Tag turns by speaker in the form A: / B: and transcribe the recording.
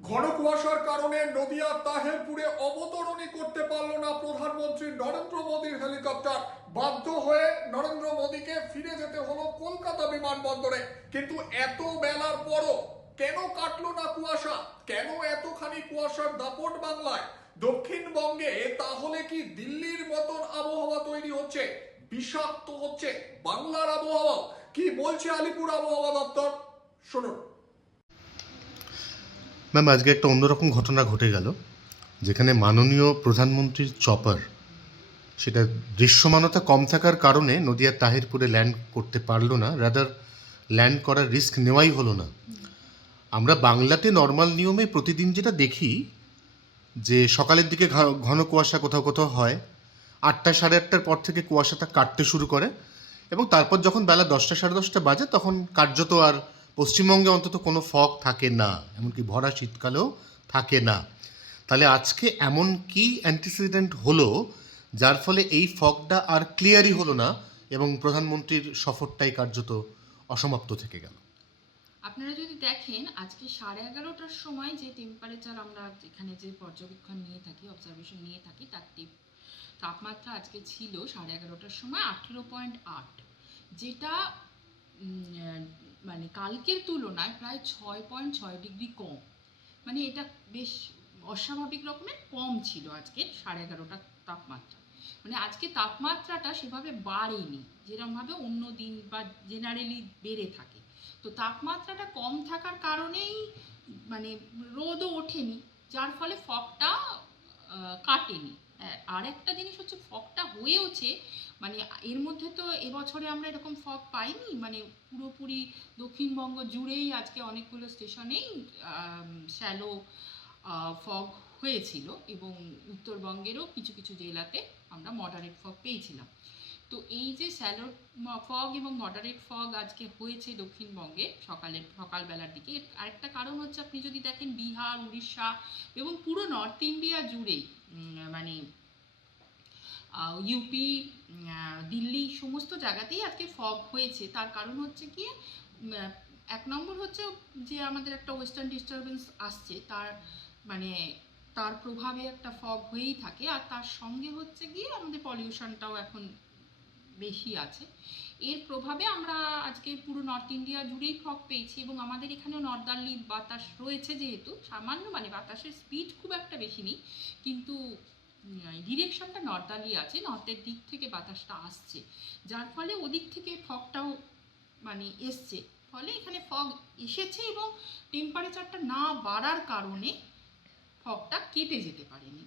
A: ঘন কুয়াশার কারণে নদিয়া তাহেরপুরে অবতরণই করতে পারল না প্রধানমন্ত্রী নরেন্দ্র মোদীর হেলিকপ্টার। বাধ্য হয়ে নরেন্দ্র মোদীকে ফিরে যেতে হলো কলকাতা বিমানবন্দরে। কিন্তু এত বেলার পরও কেন কাটলো না কুয়াশা? কেন এতখানি কুয়াশার দাপট বাংলায়? দক্ষিণবঙ্গে তাহলে কি দিল্লির মতন আবহাওয়া তৈরি হচ্ছে? বিষাক্ত হচ্ছে বাংলার আবহাওয়া? কি বলছে আলিপুর আবহাওয়া দপ্তর? শুনুন।
B: ম্যাম, আজকে একটা অন্যরকম ঘটনা ঘটে গেল, যেখানে মাননীয় প্রধানমন্ত্রীর চপার, সেটা দৃশ্যমানতা কম থাকার কারণে নদিয়ার তাহিরপুরে ল্যান্ড করতে পারল না রাদার ল্যান্ড করার রিস্ক নেওয়াই হলো না। আমরা বাংলাতে নর্মাল নিয়মে প্রতিদিন যেটা দেখি, যে সকালের দিকে ঘন কুয়াশা কোথাও কোথাও হয়, আটটা সাড়ে আটটার পর থেকে কুয়াশাটা কাটতে শুরু করে, এবং তারপর যখন বেলা দশটা সাড়ে দশটা বাজে, তখন কার্যত আর পশ্চিমবঙ্গে অন্তত কোনো ফগ থাকে না, এমনকি ভরা শীতকালেও থাকে না। তাহলে আজকে এমন কি অ্যান্টিসিডেন্ট হলো যার ফলে এই ফগটা আর ক্লিয়ারই হলো না এবং প্রধানমন্ত্রীর সফরটাই কার্যত অসমাপ্ত থেকে গেল?
C: আপনারা যদি দেখেন, আজকে সাড়ে এগারোটার সময় যে টেম্পারেচার আমরা এখানে যে পর্যবেক্ষণ নিয়ে থাকি অবজারভেশন নিয়ে থাকি, তার তাপমাত্রা আজকে ছিল সাড়ে এগারোটার সময় আঠেরো পয়েন্ট আট, যেটা মানে কালকের তুলনায় প্রায় ছয় পয়েন্ট ছয় ডিগ্রি কম। মানে এটা বেশ অস্বাভাবিক রকমের কম ছিল আজকে, সাড়ে এগারোটার তাপমাত্রা। মানে আজকে তাপমাত্রাটা সেভাবে বাড়েনি যেরকমভাবে অন্য দিন বা জেনারেলি বেড়ে থাকে। তো তাপমাত্রাটা কম থাকার কারণেই মানে রোদও ওঠেনি, যার ফলে ফগটা কাটেনি। হ্যাঁ, আর একটা জিনিস হচ্ছে ফগটা হয়েওছে মানে এর মধ্যে তো এবছরে আমরা এরকম ফগ পাইনি মানে পুরোপুরি দক্ষিণবঙ্গ জুড়েই আজকে অনেকগুলো স্টেশনেই শ্যালো ফগ হয়েছিল এবং উত্তরবঙ্গেরও কিছু কিছু জেলাতে আমরা মডারেট ফগ পেয়েছিলাম। তো এই যে স্যালো ফগ এবং মডারেট ফগ আজকে হয়েছে দক্ষিণবঙ্গে সকালের সকালবেলার দিকে। এর আরেকটা কারণ হচ্ছে আপনি যদি দেখেন বিহার, উড়িষ্যা এবং পুরো নর্থ ইন্ডিয়া জুড়েই মানে ইউপি দিল্লি সমস্ত জায়গাতেই আজকে ফগ হয়েছে। তার কারণ হচ্ছে কি এক নম্বর হচ্ছে যে আমাদের একটা ওয়েস্টার্ন ডিস্টারবেন্স আসছে, তার মানে তার প্রভাবে একটা ফগ হয়েই থাকে। আর তার সঙ্গে হচ্ছে গিয়ে আমাদের পলিউশনটাও এখন বেশি আছে। এর প্রভাবে আমরা আজকে পুরো নর্থ ইন্ডিয়া জুড়েই ফগ পেয়েছি এবং আমাদের এখানেও নর্দার্লি বাতাস রয়েছে যেহেতু। সামান্য মানে বাতাসের স্পিড খুব একটা বেশি নেই, কিন্তু ডিরেকশনটা নর্দার্লি আছে নর্থের দিক থেকে বাতাসটা আসছে। যার ফলে ওদিক থেকে ফগটাও মানে এসছে। ফলে এখানে ফগ এসেছে এবং টেম্পারেচারটা না বাড়ার কারণে ফগটা কেটে যেতে পারেনি।